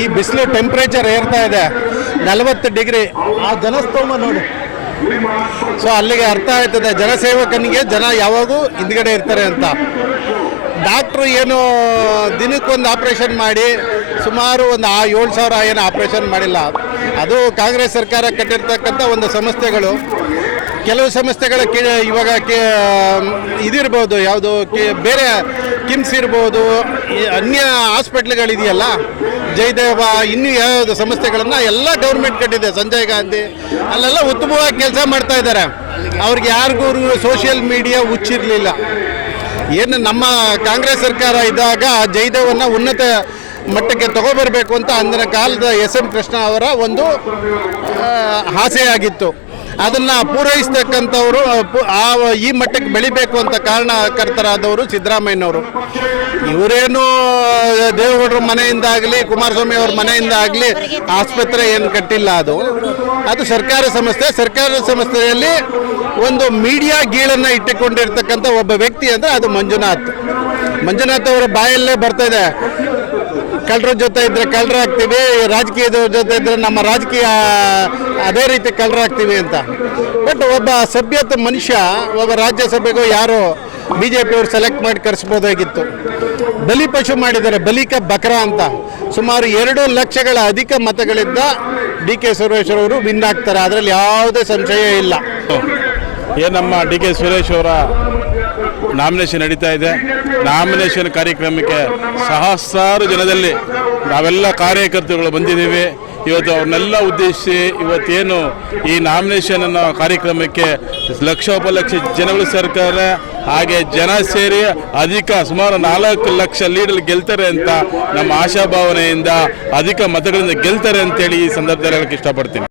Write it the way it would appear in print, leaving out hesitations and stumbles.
ಈ ಬಿಸಿಲು ಟೆಂಪ್ರೇಚರ್ ಏರ್ತಾ ಇದೆ 40 ಡಿಗ್ರಿ. ಆ ಜನಸ್ತೋಮ ನೋಡಿ. ಸೊ ಅಲ್ಲಿಗೆ ಅರ್ಥ ಆಯ್ತದೆ ಜನಸೇವಕನಿಗೆ ಜನ ಯಾವಾಗೂ ಹಿಂದ್ಗಡೆ ಇರ್ತಾರೆ ಅಂತ. ಡಾಕ್ಟ್ರು ಏನು ದಿನಕ್ಕೊಂದು ಆಪ್ರೇಷನ್ ಮಾಡಿ ಸುಮಾರು ಒಂದು 7,000 ಏನು ಆಪ್ರೇಷನ್ ಮಾಡಿಲ್ಲ. ಅದು ಕಾಂಗ್ರೆಸ್ ಸರ್ಕಾರ ಕಟ್ಟಿರ್ತಕ್ಕಂಥ ಒಂದು ಸಂಸ್ಥೆಗಳು. ಕೆಲವು ಸಂಸ್ಥೆಗಳ ಇವಾಗ ಇದಿರ್ಬೋದು, ಯಾವುದು ಬೇರೆ ಕಿಮ್ಸ್ ಇರ್ಬೋದು, ಅನ್ಯ ಹಾಸ್ಪಿಟ್ಲ್ಗಳಿದೆಯಲ್ಲ, ಜಯದೇವ, ಇನ್ನೂ ಯಾವ್ದು ಸಂಸ್ಥೆಗಳನ್ನು ಎಲ್ಲ ಗೌರ್ಮೆಂಟ್ ಕಟ್ಟಿದೆ. ಸಂಜಯ್ ಗಾಂಧಿ ಅಲ್ಲೆಲ್ಲ ಉತ್ತಮವಾಗಿ ಕೆಲಸ ಮಾಡ್ತಾ ಇದ್ದಾರೆ. ಅವ್ರಿಗೆ ಯಾರಿಗೂ ಸೋಷಿಯಲ್ ಮೀಡಿಯಾ ಹುಚ್ಚಿರಲಿಲ್ಲ. ಏನು ನಮ್ಮ ಕಾಂಗ್ರೆಸ್ ಸರ್ಕಾರ ಇದ್ದಾಗ ಜಯದೇವನ್ನ ಉನ್ನತ ಮಟ್ಟಕ್ಕೆ ತಗೊಬರಬೇಕು ಅಂತ ಅಂದಿನ ಕಾಲದ SM ಕೃಷ್ಣ ಅವರ ಒಂದು ಆಸೆ ಆಗಿತ್ತು. ಅದನ್ನು ಪೂರೈಸ್ತಕ್ಕಂಥವರು ಈ ಮಟ್ಟಕ್ಕೆ ಬೆಳಿಬೇಕು ಅಂತ ಕಾರಣಕರ್ತರಾದವರು ಸಿದ್ದರಾಮಯ್ಯನವರು. ಇವರೇನು ದೇವೇಗೌಡರ ಮನೆಯಿಂದಾಗಲಿ ಕುಮಾರಸ್ವಾಮಿ ಅವ್ರ ಮನೆಯಿಂದ ಆಗಲಿ ಆಸ್ಪತ್ರೆ ಏನು ಕಟ್ಟಿಲ್ಲ. ಅದು ಸರ್ಕಾರಿ ಸಂಸ್ಥೆ. ಸರ್ಕಾರದ ಸಂಸ್ಥೆಯಲ್ಲಿ ಒಂದು ಮೀಡಿಯಾ ಗೀಳನ್ನು ಇಟ್ಟುಕೊಂಡಿರ್ತಕ್ಕಂಥ ಒಬ್ಬ ವ್ಯಕ್ತಿ ಅಂದರೆ ಅದು ಮಂಜುನಾಥ್ ಅವರ ಬಾಯಲ್ಲೇ ಬರ್ತಾ ಇದೆ. ಕಳ್ಳರ ಜೊತೆ ಇದ್ದರೆ ಕಳ್ಳರಾಗ್ತೀವಿ, ರಾಜಕೀಯದವ್ರ ಜೊತೆ ಇದ್ದರೆ ನಮ್ಮ ರಾಜಕೀಯ ಅದೇ ರೀತಿ ಕಳ್ಳರಾಗ್ತೀವಿ ಅಂತ. ಬಟ್ ಒಬ್ಬ ಸಭ್ಯತೆ ಮನುಷ್ಯ ಒಬ್ಬ ರಾಜ್ಯಸಭೆಗೂ ಯಾರೋ BJP ಅವರು ಸೆಲೆಕ್ಟ್ ಮಾಡಿ ಕರೆಸ್ಬೋದಾಗಿತ್ತು. ಬಲಿಪಶು ಮಾಡಿದ್ದಾರೆ, ಬಲಿಕ ಬಕ್ರಾ ಅಂತ. ಸುಮಾರು 2 ಲಕ್ಷಗಳ ಅಧಿಕ ಮತಗಳಿಂದ DK ಸುರೇಶ್ ಅವರು ವಿನ್ ಆಗ್ತಾರೆ, ಅದರಲ್ಲಿ ಯಾವುದೇ ಸಂಶಯ ಇಲ್ಲ. ನಮ್ಮ DK ಸುರೇಶ್ ಅವರ ನಾಮಿನೇಷನ್ ನಡೀತಾ ಇದೆ. ನಾಮಿನೇಷನ್ ಕಾರ್ಯಕ್ರಮಕ್ಕೆ ಸಹಸ್ರಾರು ಜನದಲ್ಲಿ ನಾವೆಲ್ಲ ಕಾರ್ಯಕರ್ತರುಗಳು ಬಂದಿದ್ದೀವಿ. ಇವತ್ತು ಅವ್ರನ್ನೆಲ್ಲ ಉದ್ದೇಶಿಸಿ ಇವತ್ತೇನು ಈ ನಾಮಿನೇಷನ್ ಅನ್ನೋ ಕಾರ್ಯಕ್ರಮಕ್ಕೆ ಲಕ್ಷೋಪಲಕ್ಷ ಜನಗಳು ಸೇರ್ತಾರೆ. ಹಾಗೆ ಜನ ಸೇರಿ ಅಧಿಕ ಸುಮಾರು 4 ಲಕ್ಷ ಲೀಡಲ್ಲಿ ಗೆಲ್ತಾರೆ ಅಂತ ನಮ್ಮ ಆಶಾಭಾವನೆಯಿಂದ ಅಧಿಕ ಮತಗಳಿಂದ ಗೆಲ್ತಾರೆ ಅಂತೇಳಿ ಈ ಸಂದರ್ಭದಲ್ಲಿ ಹೇಳಕ್ಕೆ ಇಷ್ಟಪಡ್ತೀನಿ.